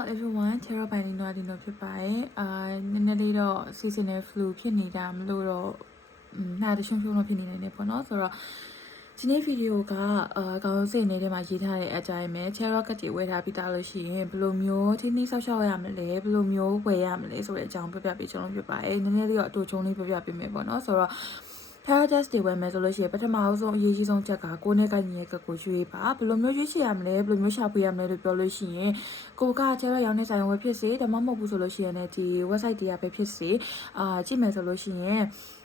Hello everyone ချေရောပိုင်းလေးတော့ဒီလိုဖြစ်ပါတယ်နည်းနည်းလေးတော့ seasonal flu ဖြစ်နေတာမလို့တော့နှာတရှုံရှုံတော့ဖြစ်နေနေတယ်ပေါ့နော်ဆိုတော့ဒီနေ့ဗီဒီယိုကခေါင်းစဉ်လေးထဲမှာရေးထားတဲ့အကြိုင်းပဲချေရောကတ်တွေဝယ်ထားပြီးသားလို့ရှိရင်ဘယ်လိုမျိုးထိနှိဆောက်ရှောက်ရမလဲဘယ်လိုမျိုးဝယ်ရမလဲဆိုတဲ့အကြောင်းပြပြပေးချင်လို့ဖြစ်ပါတယ်နည်းနည်းလေးတော့အတူချုံလေးပြပြပေးမယ်ပေါ့နော်ဆိုတော့Paradise တွေဝယ်မယ်ဆိုလို့ရှိရင်ပထမဆုံးအရေးကြီးဆုံးချက်ကကိုယ်နဲ့ကိုင်ရဲ့ကကိုရွေးပါဘယ်လိုမျိုးရွေးချယ်ရမလဲဘယ်လိုမျိုးရှာဖွေရမလဲလို့ပြောလို့ရှိရင်ကိုကကျတော့ရောင်းနေဆိုင်ဝယ်ဖြစ်စေဒါမှမဟုတ်ဘူးဆိုလို့ရှိရင်လည်းဒီ website တွေကပဲဖြစ်စေကြည့်မယ်ဆိုလို့ရှိရင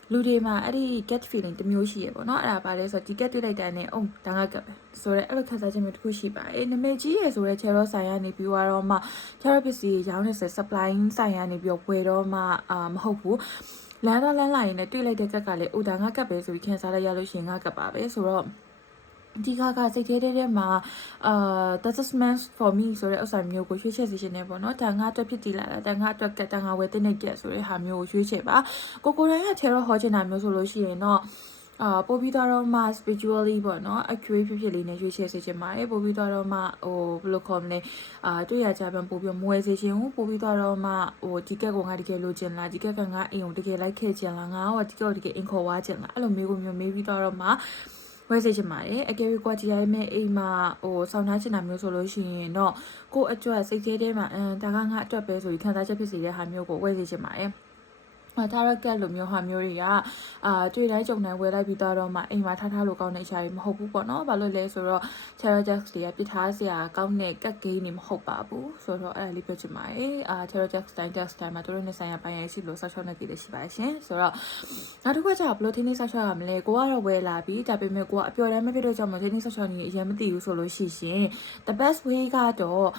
်လူတွေမှာအဲ့ဒီ get feeling တစ်မျိုးရှိရပေါ့နော်အဲ့ဒါပါလဲဆိုတော့ဒီ get တွေ့လိုက်တဲ့နဲ့ဒါငါကပ်ပဲဆိုတော့အဲ့လိုခံစားချက်မျိုးတစ်ခုရှိပါတယ်နာမည်ကြီးရယ်ဆိုတော့ Chero ဆိုင်ကနေပြီးတော့မှ Chero ပစ္စည်းရောင်းနေစေ supply ဆိုင်ကနေပြီးတော့ဝယ်တော့မှမဟုတ်ဘူးလမ်းတော့လမ်းလာရင်လည်းတွေ့လိုက်တဲ့ကက်ကလည်းဒါငါကပ်ပဲဆိုပြီးခံစားလိုက်ရလို့ရှိရင်ငါကပ်ပါပဲဆိုတော့ဒီကစိတ်ထဲမှာthat is meant for me ဆိုတဲ့ဥစ္စာမျိုးကိုရွှေ့ချယ်စီရှင်နေပေါ့နော်ဒါငါအတွက်ဖြစ်တည်လာတာဒါငါအတွက်ကဒါငါဝယ်တဲ့နဲ့ကက်ဆိုတဲ့ဟာမျိုးကိုရွှေ့ချယ်ပါကိုတိုင်းက Chero ဟောချင်တာမျိုးဆိုလို့ရှိရင်တော့ပို့ပြီးတော့မှ spiritually ပေါ့နော် accurate ဖြစ်လေးနဲ့ရွေးချယ်စေချင်ပါတယ်ပို့ပြီးတော့မှဘယ်လိုခေါ်မလဲတွေ့ရကြပြန်ပို့ပြီးမွေးစေချင်ဘူးပို့ပြီးတော့မှဒီကက်ကိုငါတကယ်လိုချင်လားဒီကက်ကငါအိမ်ကိုတကယ်လိုက်ခဲ့ချင်လားငါကဒီကက်ကိုတကယ်အင်ခေါ်ဝါချင်လားအဲ့လိုမျိုးကိုမျိုးမေးပြီးတော့မှဝယ်စေချင်ပါတယ်အကယ်၍ကွာကြီးရိုင်းမဲ့အိမ်မှာဆောင်းထားချင်တာမျိုးဆိုလို့ရှိရင်တော့ကို့အတွက်စိတ်ထဲမှာဒါကငါအတွက်ပဲဆိုပြီးခံစားချက်ဖြစ်စေတဲ့ဟာမျိုးကိုဝယ်စေချင်ပါတယ်tarot cat လိုမျိုးဟာမျိုးတွေကတွေ့တိုင်းကြုံတိုင်းဝယ်လိုက်ပြီးတော့မှအိမ်မှာထားလို့ကောင်းတဲ့အရာတွေမဟုတ်ဘူးပေါ့နော်။ဘာလို့လဲဆိုတော့ tarot cat တွေကပြထားစရာကောင်းတဲ့ကတ်ဂိမ်းတွေမဟုတ်ပါဘူး။ဆိုတော့အဲ့ဒါလေးပြောချင်ပါတယ်။ tarot cat style မှာတို့နဲ့ဆိုင်ရာပိုင်းရရှိလို့ဆောက်ရှောက်နေတည်ရှိပါရှင်။ဆိုတော့နောက်တစ်ခါကျဘလို့ထင်းနေဆောက်ရှောက်ရမလဲ။ကိုကတော့ဝယ်လာပြီးဒါပေမဲ့ကိုကအပျော်တမ်းမဖြစ်တော့ကြောင့်မထင်းနေဆောက်ရှောက်နေအရင်မသိဘူးဆိုလို့ရှိရင် the best way ကတော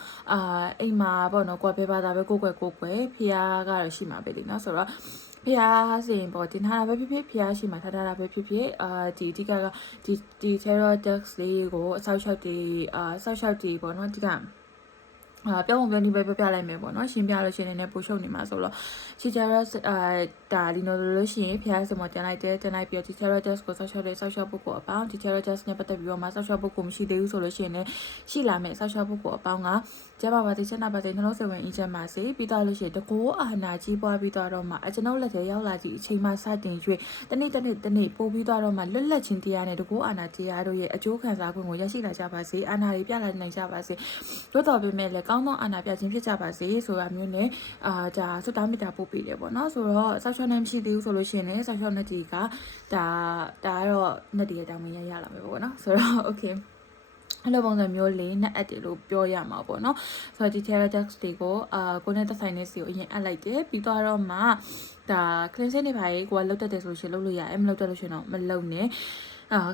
့အိမ်မှာပေါ့နော်ကိုကဘယ်ဘာသာပဲကိုကွယ်ဖျားကတော့ရှိမှာပဲလေနော်။ဆိုတော့ဖျားစင်ပေါ်တင်ထားတာပဲဖြစ်ဖျားရှိမှထားတာပဲဖြစ်ဒီအဓိကဒီ Tarot decks လေးကိုအဆောက်အအုံတွေဆောက်ရှောက်တွေပေါ့နော်ဒီကပြောင်းနေပဲပြလိုက်မယ်ပေါ့နော်ရှင်းပြလို့ရှင်းနေပို့ရှုပ်နေမှာဆိုတော့ချီချာရဒါလီနိုလို့ရှိရင်ဖျားစင်ပေါ်တင်လိုက်ပြီးဒီ Tarot decks ကိုဆောက်ရှောက်ဖို့ကိုအပေါင်းဒီ Tarot decks နဲ့ပတ်သက်ပြီးတော့မှဆောက်ရှောက်ဖို့ကိုမရှိသေးဘူးဆိုလို့ရှိရင်လည်းရှိလာမယ်ဆောက်ရှောက်ဖို့ကိုအပေါင်းကကျပါပါသေးချက်နာပါသေးနှလုံးစိတ်ဝင်အင်းချက်မှာစေပြီးတော့လို့ရှိရင်တကိုးအာနာကြီးပွားပြီးတော့မှအကျွန်ုပ်လက်ထဲရောက်လာကြည့်အချိန်မှစတင်၍တနေ့ပို့ပြီးတော့မှလွတ်လပ်ခြင်းတရားနဲ့တကိုးအာနာတရားတို့ရဲ့အကျိုးခံစား권ကိုရရှိလာကြပါစေအာနာတွေပြလာနိုင်ကြပါစေတို့တော်ပေမဲ့လည်းကောင်းသောအာနာပြခြင်းဖြစ်ကြပါစေဆိုတာမျိုးနဲ့ဒါစွတ်တောင်းမြတ်တာပို့ပေးတယ်ပေါ့နော်ဆိုတော့ဆောက်ရှောက်နေမရှိသေးဘူးဆိုလို့ရှိရင်လည်းဆောက်ရှောက်နေတီကဒါကတော့နှစ်တည်းတောင်းဝင်ရလာမယ်ပေါ့နော်ဆိုတော့ okayအဲ့လိုပုံစံမျိုးလေးနဲ့အပ်တယ်လို့ပြောရမှာပေါ့နော်ဆိုတော့ဒီ Tarot decks တွေကိုကိုနဲ့သက်ဆိုင်တဲ့စီကိုအရင်အပ်လိုက်တယ်ပြီးတော့မှဒါ cleansing တွေပါရေးကိုကလောက်တက်တယ်ဆိုလို့ရှိရင်လုပ်လို့ရတယ်မလုပ်တက်လို့ရှိရင်တော့မလုပ်နဲ့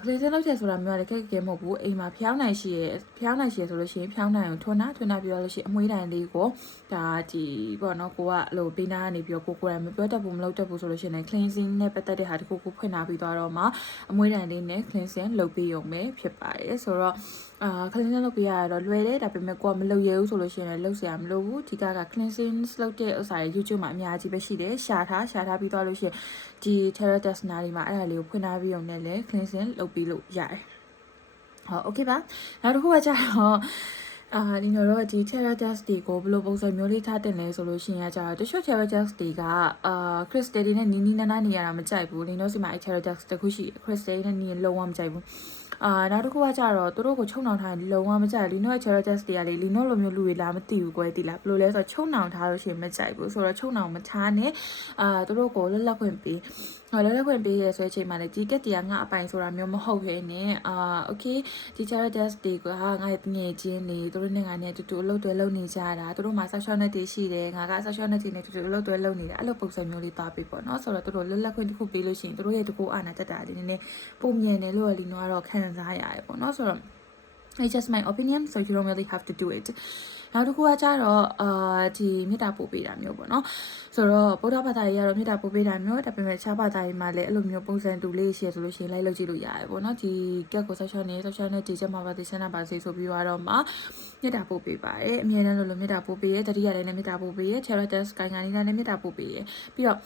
cleansing လုပ်ချင်ဆိုတာမျိုးကလည်းခက်မဟုတ်ဘူးအိမ်မှာဖျောင်းနိုင်ရှိရဆိုလို့ရှိရင်ဖျောင်းနိုင်အောင်ထွန်းတာပြောလို့ရှိရင်အမွှေးတိုင်းလေးကိုဒါဒီပေါ့နော်ကိုကလိုပေးနာကနေပြီးတော့ကိုယ်မပြောတတ်ဘူးမလုပ်တတ်ဘူးဆိုလို့ရှိရင် cleansing နဲ့ပတ်သက်တဲ့ဟာတခုကိုဖွင့်ထားပြီးတော့မှအမွှေးတိုင်းလေးနဲ့ cleansing လုပ်ပြီးရုံပဲဖြစ်ပါတယ်ဆိုတော့cleansing လုပ်ပြရတော့လွယ်တယ်ဒါပေမဲ့ကိုကမလုပ်ရဘူးဆိုလို့ရှိရင်လည်းလုပ်စရာမလိုဘူးဒီက cleansing လုပ်တဲ့ဥစ္စာတွေ YouTube မှာအများကြီးပဲရှိတယ်ရှာထားပြီးသွားလို့ရှိရင်ဒီ Tarot decks နားတွေမှာအဲ့ဒါလေးကိုဖွင့်ထားပြီးရုံနဲ့လည်း cleansing လုပ်ပြီးလို့ရတယ်ဟုတ် okay ပါနောက်တစ်ခုကကြတော့ဒီတော့ဒီ Tarot decks တွေကိုဘယ်လိုပုံစံမျိုးလေးထားတင်လဲဆိုလို့ရှိရင်ကြတော့တချို့ Tarot decks တွေကcrystal တွေနဲ့နီးနားနေရတာမကြိုက်ဘူးလင်းတို့စီမှာအဲ့ Tarot decks တခုရှိ crystal နဲ့နီးလုံးဝမကြိုက်ဘူးနောက်တစ်ခုကကြတော့သူတို့ကိုချုံနှောင်ထားရင်လုံးဝမကြိုက်လီနိုရဲ့ Tarot decks တွေကလေလီနိုလိုမျိုးလူတွေလားမသိဘူးကွယ်သိလားဘယ်လိုလဲဆိုတော့ချုံနှောင်ထားလို့ရှိရင်မကြိုက်ဘူးဆိုတော့ချုံနှောင်မထားနဲ့သူတို့ကိုလက်ခွင့်ပေးရဆိုတဲ့အချိန်မှာလေဒီကက်တရားငါအပိုင်ဆိုတာမျိုးမဟုတ်ခဲနဲ့okay ဒီ Tarot decks တွေကငါရဲ့ငယ်ချင်းနေသူတို့နဲ့ငါနဲ့အတူတူအလုပ်တွေလုပ်နေကြတာသူတို့မှာဆောက်ရှောက်နေတည်ရှိတယ်ငါကဆောက်ရှောက်နေတည်နေအတူတူအလုပ်တွေလုပ်နေတာအဲ့လိုပုံစံမျိုးလေးသွားပြီပေါ့နော်ဆိုတော့သူတို့လက်ခွင့်တစ်ခုပေးလို့ရှိရင်သူတို့ရဲ့တကူအာနာတက်တာလေးနည်းနည်းပုံမြန်တယ်လို့လီနိုကတော့ခံစားရတယ်ပေါ့နော်ဆိုတော့ it's just my opinion so you don't really have to do it နောက်တစ်ခုကကြတော့ဒီမေတ္တာပို့ပေးတာမျိုးပေါ့နော်ဆိုတော့ဗုဒ္ဓဘာသာကြီးကတော့မေတ္တာပို့ပေးတာမျိုးဒါပေမဲ့ခြားဘာသာကြီးမှာလည်းအဲ့လိုမျိုးပုံစံတူလေးရှိရဆိုလို့ရှိရင်လိုက်လုပ်ကြည့်လို့ရတယ်ပေါ့နော်ဒီကက်ကိုဆောက်ရှောက်နေဒီချက်မှာပါသိချင်တာပါစေဆိုပြီးတော့မှမေတ္တာပို့ပေးပါတယ်အမြဲတမ်းလိုမေတ္တာပို့ပေးရဲတတိယလည်းမေတ္တာပို့ပေးရဲ Tarot decks ကိုင်ကနေလည်းမေတ္တာပို့ပေးရဲပြီးတော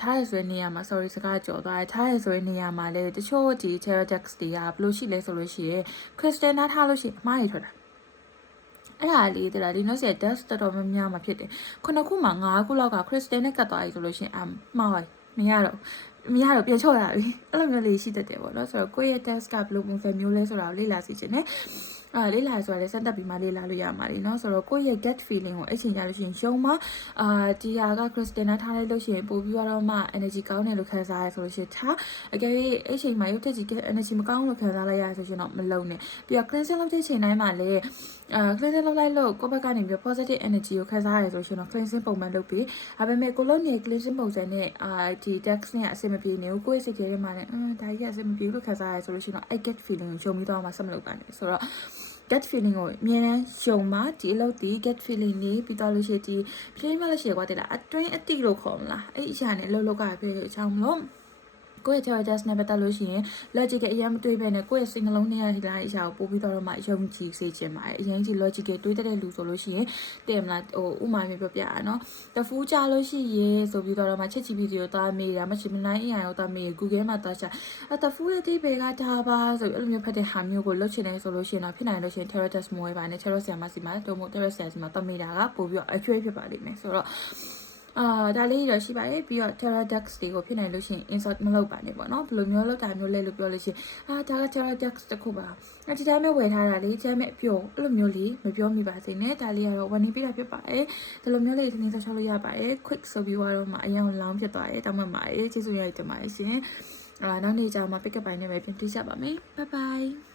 ့ထားရဆိုတဲ့နေရာမှာ sorry စကားကြော်သွားတယ်ထားရဆိုတဲ့နေရာမှာလည်းတချို့ဒီ Tarot decks တွေကဘယ်လိုရှိလဲဆိုလို့ရှိရင် crystal နားထားလို့ရှိရင်အမှားတွေထွက်တာ အဲ့ဒါလေးတလားဒီနော်စီ dust တော်တော်များများမှာဖြစ်တယ်ခုနှစ်ခုမှာ9ခုလောက်က crystal နဲ့ကတ်သွားပြီဆိုလို့ရှင်မှားပါမရတော့ပြန်ချော့ရပြီအဲ့လိုမျိုးလေးရှိတတ်တယ်ပေါ့နော်ဆိုတော့ကိုယ့်ရဲ့ test ကဘယ်လိုပုံစံမျိုးလဲဆိုတာကိုလေ့လာစီခြင်းနဲ့လေ့လာဆိုတာလည်းစက်တက်ပြီးမှလေ့လာလို့ရမှာလीเนาะဆိုတော့ကိုယ့်ရဲ့ gut feeling ကိုအဲ့ချိန်ကြလို့ရှိရင်ရှုံးမဒီဟာက crystal နဲ့ထားလိုက်လို့ရှိရင်ပို့ပြီးတော့မှ energy ကောင်းတယ်လို့ခံစားရဆိုလို့ရှိရင်ထားအကယ်၍အဲ့ချိန်မှာရုပ်ထက်ကြီး energy မကောင်းလို့ခံစားလိုက်ရဆိုရှင်တော့မလုံနဲ့ပြီးတော့ cleansing လုပ်တဲ့ချိန်တိုင်းမှာလည်းcleansing လုပ်လိုက်လို့ကိုယ့်ဘက်ကနေပြီး positive energy ကိုခံစားရဆိုရှင်တော့ cleansing ပုံမှန်လုပ်ပြီးဒါပေမဲ့ကိုလုံးနေ cleansing ပုံစံနဲ့ဒီ text နဲ့အဆင်မပြေနေဘူးကိုယ့်ရဲ့စိတ်ထဲမှာလည်းဒါကြီးအဆင်မပြေလို့ခံစားရဆိုလို့ရှင်တော့အဲ့ gut feeling ကိုရှုံးပြီးတော့မှဆက်မလုပ်ပါနဲ့ဆိုတော့get feeling ကိုအမြဲတမ်းရှုံမှာဒီအလုပ်ဒီ get feeling နေပြီးတော့လို့ရှိရင်ဒီပြင်းမလို့ရှိရကွာတဲ့လားအတွင်းအတိလို့ခေါ်မလားအဲ့အရာနဲ့အလုပ်လုပ်ကြပြည့်အချောင်းမလို့ကိုယ့်ရဲ့ character နဲ့ပတ်သက်လို့ရှိရင် logic ကအရင်မတွေးပဲနဲ့ကိုယ့်ရဲ့စိတ်နှလုံးထဲရတဲ့အားအရာကိုပို့ပြီးတော့မှယုံကြည်စေချင်ပါတယ်အရင်ကြီး logic တွေးတဲ့လူဆိုလို့ရှိရင်တဲ့မလားဥမာမျိုးပြောပြရနော်တဖူးကြလို့ရှိရင်ဆိုပြီးတော့မှချက်ချီဗီဒီယိုသွားမေးတာမရှိမနိုင်အရာကိုသွားမေး Google မှာသွားရှာတဖူးရဲ့ဒီဘေကဒါပါဆိုပြီးအဲ့လိုမျိုးဖတ်တဲ့ဟာမျိုးကိုလုပ်ချင်တယ်ဆိုလို့ရှိရင်တော့ဖြစ်နိုင်လို့ရှိရင် tarot test မွေးပါနဲ့ tarot ဆရာမစီမှာတော့မို့ tarot ဆရာစီမှာသွားမေးတာကပို့ပြီးတော့အကျွေးဖြစ်ပါလိမ့်မယ်ဆိုတော့ဒါလေးတော့ရှိပါတယ်ပြီးတော့ Terra Dex တွေကိုဖြစ်နိုင်လို့ရှိရင် insert မလုပ်ပါနဲ့ပေါ့နော်ဘယ်လိုမျိုးလုပ်တာမျိုးလဲလို့ပြောလို့ရှိရင်ဒါက Terra Dex တစ်ခုပါဒီတိုင်းမျိုးဝယ်ထားတာလေကျမ်းမဲ့အပြောအဲ့လိုမျိုးလေးမပြောမိပါစေနဲ့ဒါလေးကတော့ဝန်နေပြတာဖြစ်ပါတယ်ဒီလိုမျိုးလေးသင်ဆောက်လို့ရပါတယ် quick ဆိုပြီးတော့မှအရင်လောင်းဖြစ်သွားတယ်တောင်းမှပါတယ်ကျေးဇူးရည်တင်ပါတယ်ရှင်နောက်နေ့ကျမှ pick up ပိုင်းနဲ့ပဲပြန်တွေ့ကြပါမယ် bye bye